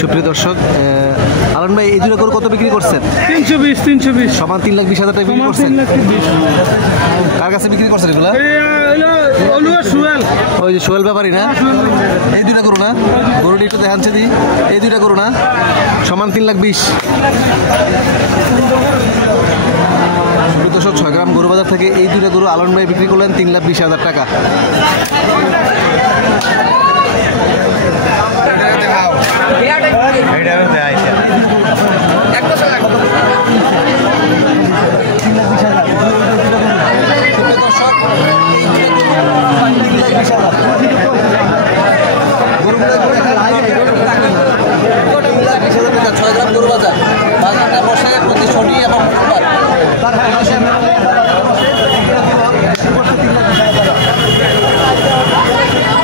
সুপ্রিয় দর্শক, আলম ভাই এই দুটো গরু কত বিক্রি করছেন? 320 সমান 3,20,000 টাকা বিক্রি করছেন। কার কাছে বিক্রি করছেন এগুলা? ওই যে সোহেল ব্যাপারী না? এই দুইটা গরু না? গরুটি একটু দেখাচ্ছে দি। এই দুইটা গরু না? সমান 3,20,000। দর্শক, 6 গ্রাম গরু বাজার থেকে এই দুইটা গরু আলম ভাই বিক্রি করলেন 3,20,000 টাকা। বাজারটা বসে প্রতি শনি এবং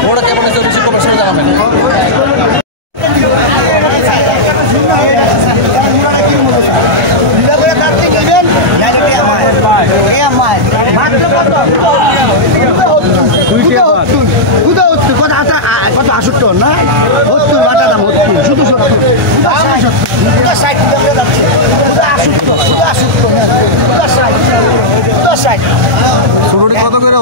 ওরা কেমন হচ্ছে বেশি কমার্শিয়াল জানাবেন। না 70 বাটা দাম 70 শুধু 70 কত করে?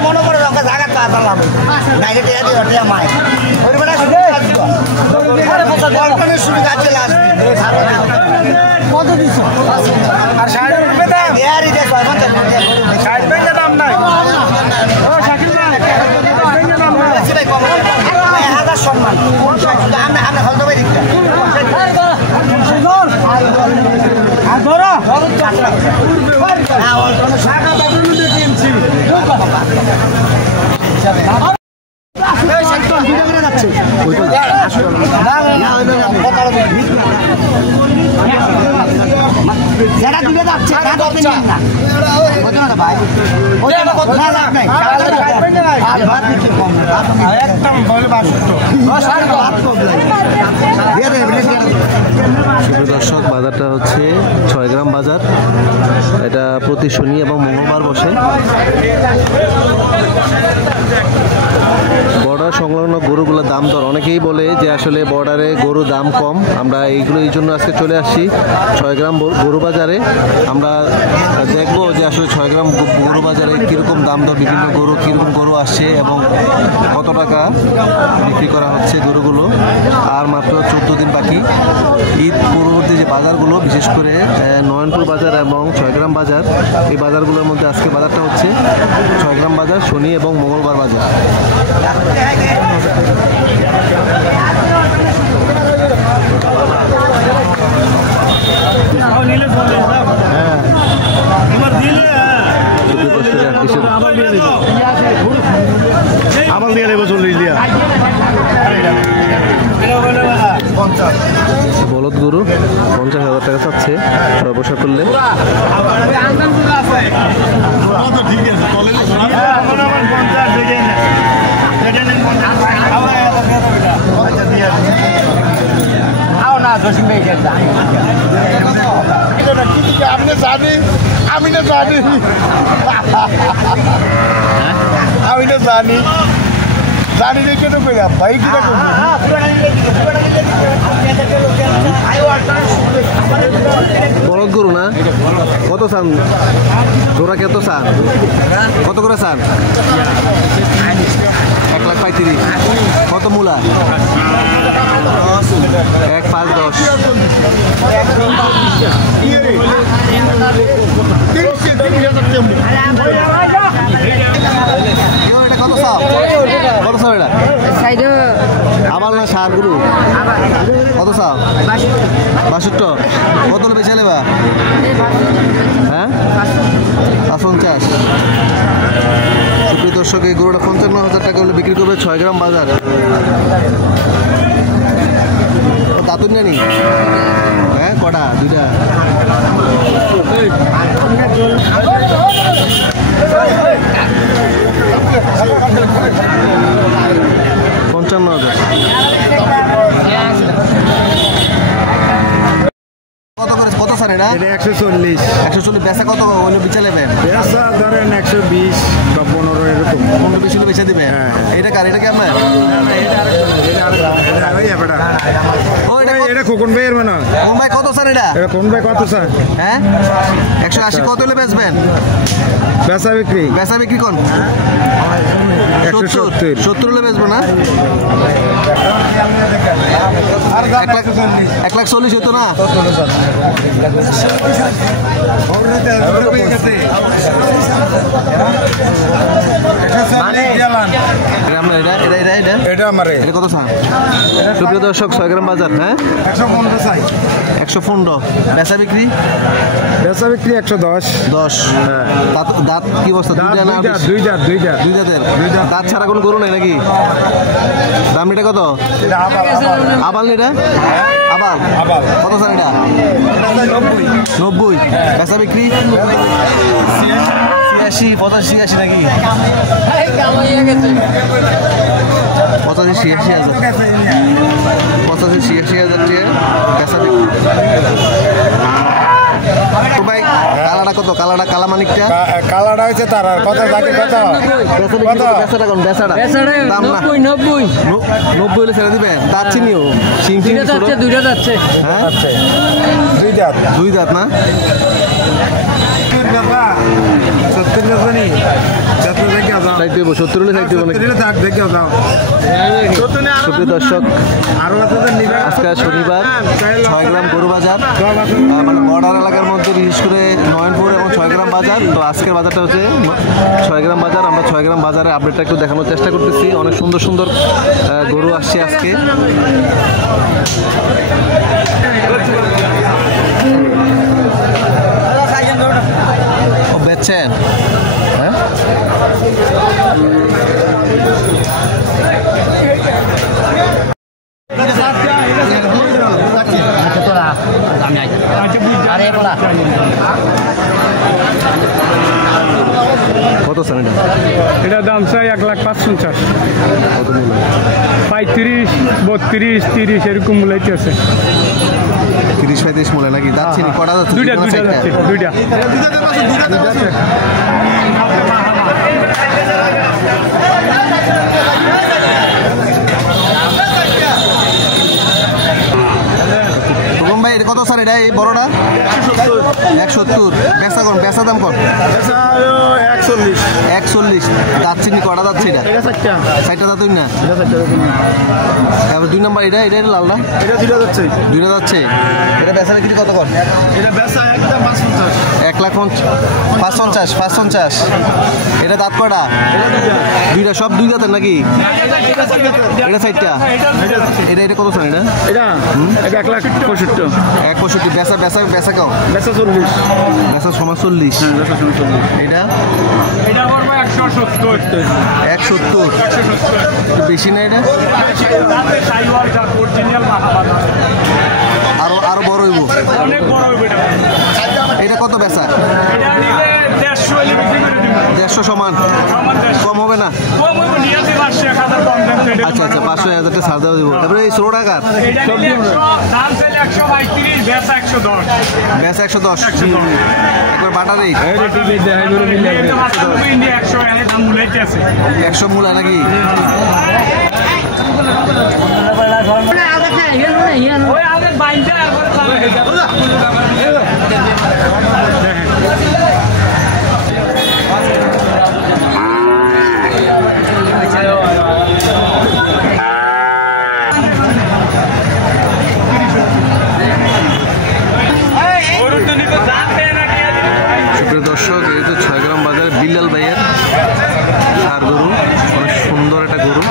মনে করে জায়গা সুবিধা আছে কত দিচ্ছ দাম নাই সম্মান আমরা হলতে পারি দর্শক, বাজারটা হচ্ছে 6 গ্রাম বাজার। এটা প্রতি শনি এবং মঙ্গলবার বসে। বর্ডার সংলগ্ন গরুগুলোর দাম দর অনেকেই বলে যে আসলে বর্ডারে গরু দাম কম। আমরা এইগুলো এই জন্য আজকে চলে আসছি 6 গ্রাম গরু বাজারে। আমরা দেখবো যে আসলে 6 গ্রাম গরু বাজারে কীরকম দাম দর, বিভিন্ন গরু কীরকম গরু আসছে এবং কত টাকা বিক্রি করা হচ্ছে গরুগুলো। আর মাত্র 14 দিন বাকি ঈদ পূর্ববর্তী যে বাজারগুলো, বিশেষ করে নয়নপুর বাজার এবং 6 গ্রাম বাজার, এই বাজারগুলোর মধ্যে আজকে বাজারটা হচ্ছে 6 গ্রাম বাজার, শনি এবং মঙ্গলবার বাজার। আমার দিয়ে নেবো 40 দিয়া বলদ গরু 50,000 টাকা চাচ্ছে ব্যবসা করলে। আমি না জানি জানি রেখে তো ভাই কি বলদ গরু না? কত চান জোড়া? কত চান? কত করে চান? 1,35,000। কত মূলা? 1,5,10। এটা কত চাও? কত চাও এটা? আবার না সার গরু? কত চাও? 62। কত হলে বেশি নেবা? হ্যাঁ, 50। সুপ্রিয় দর্শক, এই গরুটা 55,000 টাকা হলে বিক্রি করবে 6 গ্রাম বাজার। দাঁতুন জানি? হ্যাঁ, কটা? 2টা। কত করে? কত স্যার এটা? 140। 140। বেচা কত হইলে বিচার নেবেন? বেচা ধরেন 120 বা 15 এরকম। 15-20 হলে বেচা দিবে? এটা কার? এটা কি আপনার? এটা খোকন ভাইয়ের মনে হয়। কোন ভাই কত স্যার এটা? কোন ভাই কত স্যার? হ্যাঁ, 180। কত হলে বেচবেন? বেচা বিক্রি বেচা বিক্রি কোন? 170। 70 হলে বেচবো না? 1,40,000 হতো না? এটা কত স্যার? সুপ্রিয় দর্শক, 6 গ্রাম বাজার। হ্যাঁ, 115। বেচা বিক্রি? বেচা বিক্রি 110। 10। দাঁত কি অবস্থা? দুই দাঁতের? দাঁত ছাড়া কোনো গরু নাই নাকি? দাম এটা কত? আবাল এটা? আবাল কত স্যার এটা? 90। বেচা বিক্রি? 86, 85, 86 নাকি? 85-86 হাজার। 85-86 হাজার টাকা বেচা বিক্রি। ভাই কালাটা কত? কালাটা, কালা মানিকটা? কালাটা হয়েছে তার আর কত থাকে? কত বেচাটা কোন? বেচাটা দাম না? 90 হলে ছেড়ে দিবে? দাঁত চিনিও? দুইটা যাচ্ছে। হ্যাঁ, দুই দাঁত না? 70 হলে সুপ্রিয় দর্শক, আজকে শনিবার, 6 গ্রাম গরু বাজার, মানে বর্ডার এলাকার মধ্যে, বিশেষ করে নয়নপুর এবং 6 গ্রাম বাজার। তো আজকের বাজারটা হচ্ছে 6 গ্রাম বাজার। আমরা 6 গ্রাম বাজারের আপডেটটা একটু দেখানোর চেষ্টা করতেছি। অনেক সুন্দর সুন্দর গরু আসছে আজকে। ও বেচছেন? হ্যাঁ, কত স্যার এটা? এটা দাম চাই 1,50,000। কত মূল্য? 35, 32, 30 এরকম মূল্যাইতে আছে। 30-35 মূল্য নাকি? যাচ্ছে নি? কটা যাচ্ছে? দুইটা যাচ্ছে, দুইটা। ভাই এটা কত স্যার? এটা এই বড়টা 170। বেচা কোন? বেচা দাম কোন? 140। যাচ্ছে নি? কটা যাচ্ছে এটা? 60টা যাচ্ছেই না? তারপর 2 নম্বর এটা লালটা? দুইটা যাচ্ছে। এটা বেচা বিক্রি কত কর? 1,50,000। এটা দাঁত কটা? দুইটা। সব দুই দাঁতের নাকি? এটা 60টা। এটা কত স্যার? এটা 1,65,000। 1,65,000। বেচা কাও? 40। বেচা সমাজ 40। এটা 170। 170। একটু বেশি না? এটা আরো বড় হইব? এটা কত বেচা? 150 সমান? কম হবে না? আচ্ছা, 500-1000 টাকা ছাড় দেওয়া দিব। তারপরে এই 16 টাকার বেচা 110। একবার বাটার রেট 100 মূলা নাকি? সুপ্রিয় দর্শক, এই তো 6 গ্রাম বাজার বিল্লাল ভাইয়ের ষাঁড় গরু, অনেক সুন্দর একটা গরু।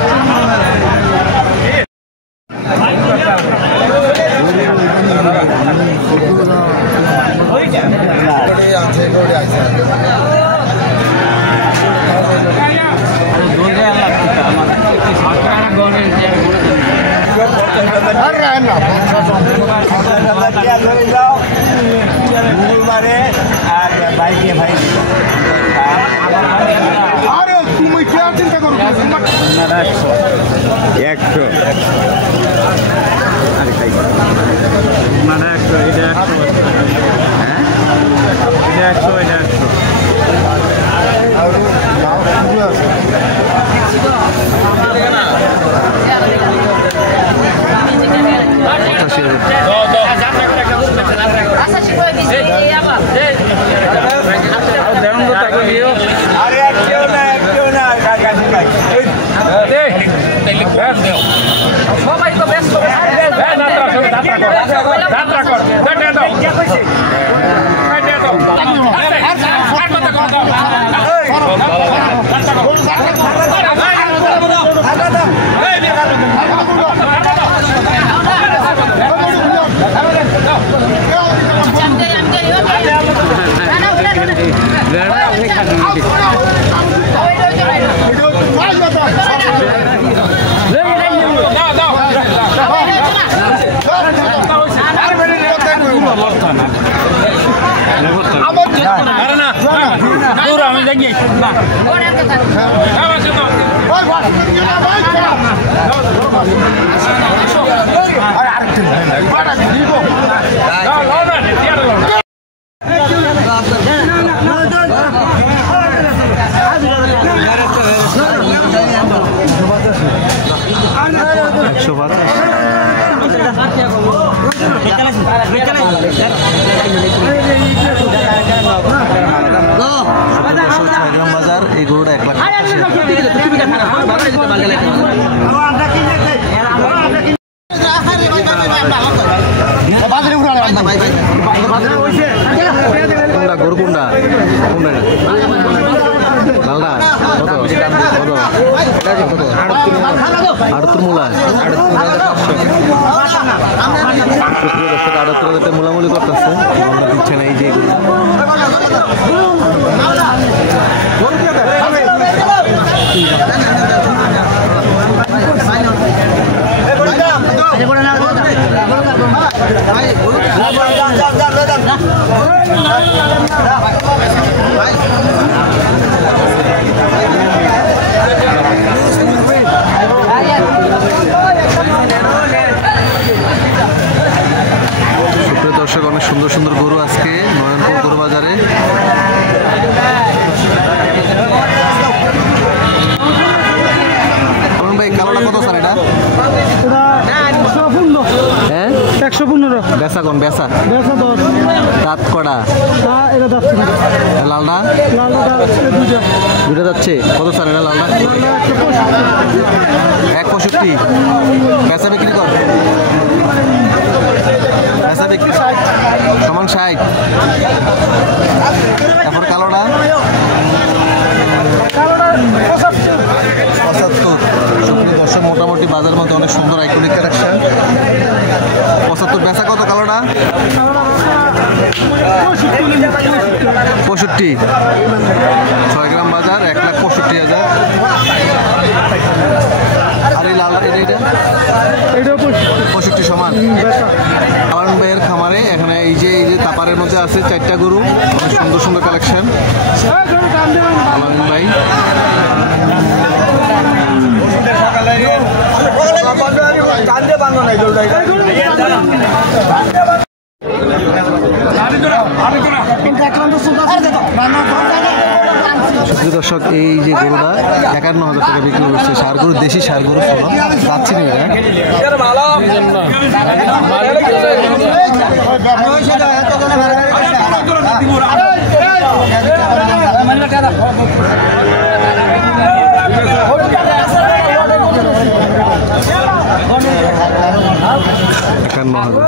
বাজার এই গরুটা 1 লাখ। গরু কোনটা লালটা কত কত 78 মূলা 78 মূলামূলি করতেছে, দিচ্ছে না এই যে সুপ্রিয় দর্শক, অনেক সুন্দর সুন্দর গরু আজকে নয়নপুর গরু বাজারে। ভাই কালোটা কত স্যার? এটা 115 বেচা কোন বেচা? 10 দাঁত কটা? লালটা দুটা যাচ্ছে কত স্যার? এটা লালটা 165। বেচা বিক্রি কর, বেচা বিক্রি সমান 60। তারপর কালোটা 75। সুপ্রিয় দর্শক, মোটামুটি বাজার মধ্যে অনেক সুন্দর আইকনিক কালেকশন। 75 বেচা কত কালোটা? 65। 6 গ্রাম বাজার 1,65,000। আর এই লাল এটা 65 সমান। আলান ভাইয়ের খামারে এখানে এই যে তাপারের মধ্যে আছে 4টা গরু, অনেক সুন্দর সুন্দর কালেকশন। আলান ভাই সুপ্রিয় দর্শক, এই যে গরুটা 51,000 টাকা বিক্রি করছে। ষাঁড় গরু, দেশি ষাঁড় গরু, যাচ্ছি না একান্ন হাজার।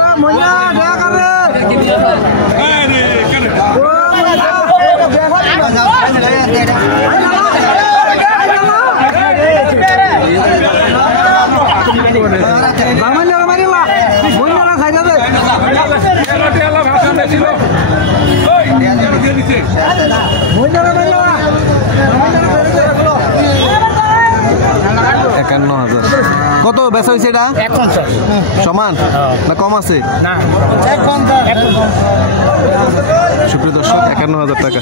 একান্ন হাজার। কত বেচা হয়েছে এটা? সমান না কম আছে? সুপ্রিয় দর্শক, 51,000 টাকা।